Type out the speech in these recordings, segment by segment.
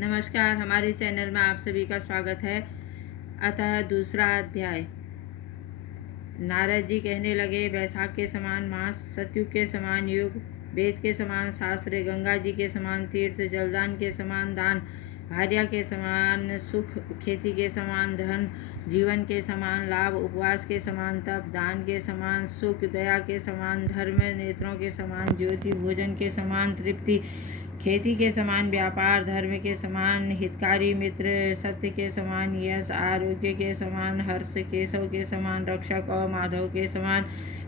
नमस्कार, हमारे चैनल में आप सभी का स्वागत है। अतः दूसरा अध्याय। नारद जी कहने लगे, वैशाख के समान मास, सतयुग के समान युग, वेद के समान शास्त्र, गंगा जी के समान तीर्थ, जलदान के समान दान, भार्या के समान सुख, खेती के समान धन, जीवन के समान लाभ, उपवास के समान तप, दान के समान सुख, दया के समान धर्म, नेत्रों के समान ज्योति, भोजन के समान तृप्ति, खेती के समान व्यापार, धर्म के समान हितकारी मित्र, सत्य के समान यश, आरोग्य के समान हर्ष, केशव के समान रक्षक और माधव के समान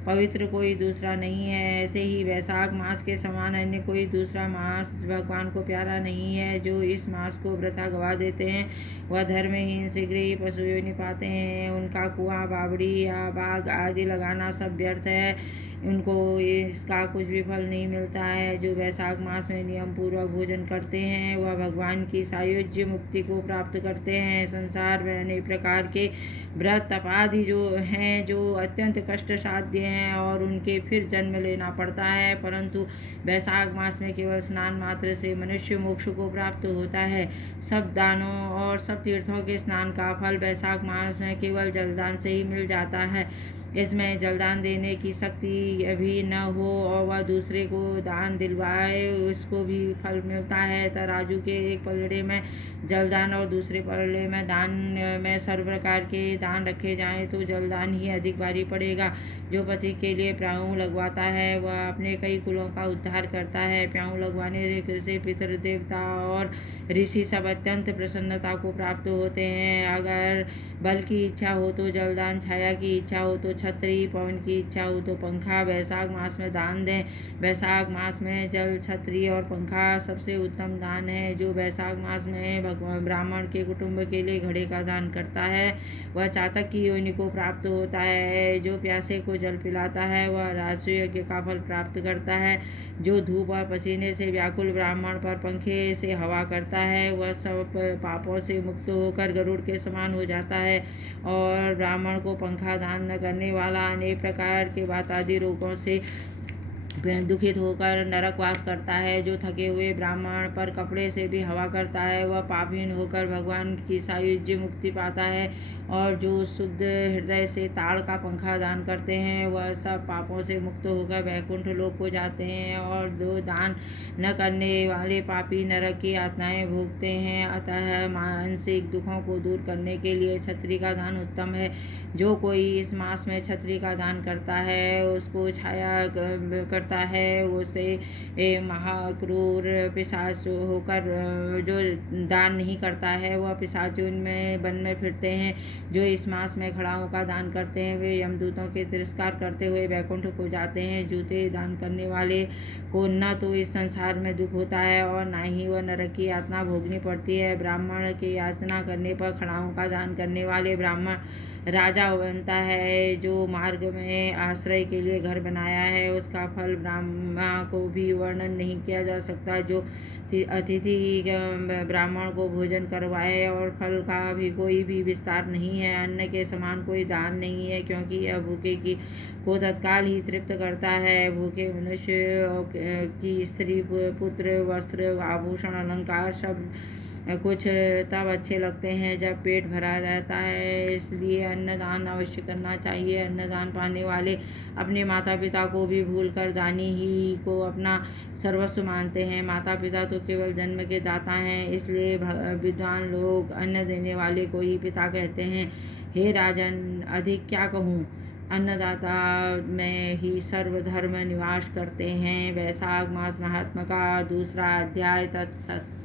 पवित्र कोई दूसरा नहीं है। ऐसे ही वैशाख मास के समान अन्य कोई दूसरा मास भगवान को प्यारा नहीं है। जो इस मास को वृथा गवा देते हैं वह धर्महीन शीघ्र ही पशु योनि पाते हैं। उनका कुआं, बावड़ी या बाग आदि लगाना सब व्यर्थ है, उनको इसका कुछ भी फल नहीं मिलता है। जो वैशाख मास में नियम पूर्वक भोजन करते हैं वह भगवान की सायुज्य मुक्ति को प्राप्त करते हैं। संसार में अनेक प्रकार के व्रत तप आदि जो हैं जो अत्यंत कष्ट साध्य हैं और उनके फिर जन्म लेना पड़ता है, परंतु वैशाख मास में केवल स्नान मात्र से मनुष्य मोक्ष को प्राप्त होता है। सब दानों और सब तीर्थों के स्नान का फल वैशाख मास में केवल जलदान से ही मिल जाता है। इसमें जलदान देने की शक्ति अभी न हो और वह दूसरे को दान दिलवाए उसको भी फल मिलता है। तराजू के एक पलड़े में जलदान और दूसरे पलड़े में दान में सर्व प्रकार के दान रखे जाएं तो जलदान ही अधिक भारी पड़ेगा। जो पति के लिए प्याऊ लगवाता है वह अपने कई कुलों का उद्धार करता है। प्याऊ लगवाने से पितृ देवता और ऋषि सब अत्यंत प्रसन्नता को प्राप्त होते हैं। अगर बल की इच्छा हो तो जलदान, छाया की इच्छा हो तो छतरी, पवन की इच्छा हो तो पंखा वैशाख मास में दान दें। वैशाख मास में जल, छतरी और पंखा सबसे उत्तम दान है। जो वैशाख मास में भगवान ब्राह्मण के कुटुंब के लिए घड़े का दान करता है वह चातक की योनि को प्राप्त होता है। जो प्यासे को जल पिलाता है वह राजसूय यज्ञ का फल प्राप्त करता है। जो धूप और पसीने से व्याकुल ब्राह्मण पर पंखे से हवा करता है वह सब पापों से मुक्त होकर गरुड़ के समान हो जाता है। और ब्राह्मण को पंखा दान न करने वाला अनेक प्रकार के वात आदि रोगों से दुखित होकर नरकवास करता है। जो थके हुए ब्राह्मण पर कपड़े से भी हवा करता है वह पापहीन होकर भगवान की सायुज्य मुक्ति पाता है। और जो शुद्ध हृदय से ताड़ का पंखा दान करते हैं वह सब पापों से मुक्त होकर वैकुंठ लोक को जाते हैं। और जो दान न करने वाले पापी नरक की यातनाएं भोगते हैं। अतः मानसिक दुखों को दूर करने के लिए छतरी का दान उत्तम है। जो कोई इस मास में छतरी का दान करता है उसको छाया करता है, उसे महाक्रूर पिशाच होकर जो दान नहीं करता है वह पिशाच उनमें वन में फिरते हैं। जो इस मास में खड़ाओं का दान करते हैं वे यमदूतों के तिरस्कार करते हुए वैकुंठ को जाते हैं। जूते दान करने वाले को न तो इस संसार में दुख होता है और न ही वह नरक की यातना भोगनी पड़ती है। ब्राह्मण की याचना करने पर खड़ाओं का दान करने वाले ब्राह्मण राजा बनता है। जो मार्ग में आश्रय के लिए घर बनाया है उसका फल ब्राह्मण को भी वर्णन नहीं किया जा सकता। जो अतिथि ब्राह्मण को भोजन करवाए और फल का भी कोई भी विस्तार नहीं है। अन्न के समान कोई दान नहीं है क्योंकि यह भूखे की को तत्काल ही तृप्त करता है। भूखे मनुष्य की स्त्री, पुत्र, वस्त्र, आभूषण, अलंकार सब कुछ तब अच्छे लगते हैं जब पेट भरा रहता है। इसलिए अन्नदान अवश्य करना चाहिए। अन्नदान पाने वाले अपने माता पिता को भी भूलकर दानी ही को अपना सर्वस्व मानते हैं। माता पिता तो केवल जन्म के दाता हैं, इसलिए विद्वान लोग अन्न देने वाले को ही पिता कहते हैं। हे राजन, अधिक क्या कहूँ, अन्नदाता में ही सर्वधर्म निवास करते हैं। वैशाख मास महात्मा का दूसरा अध्याय। तत्सत।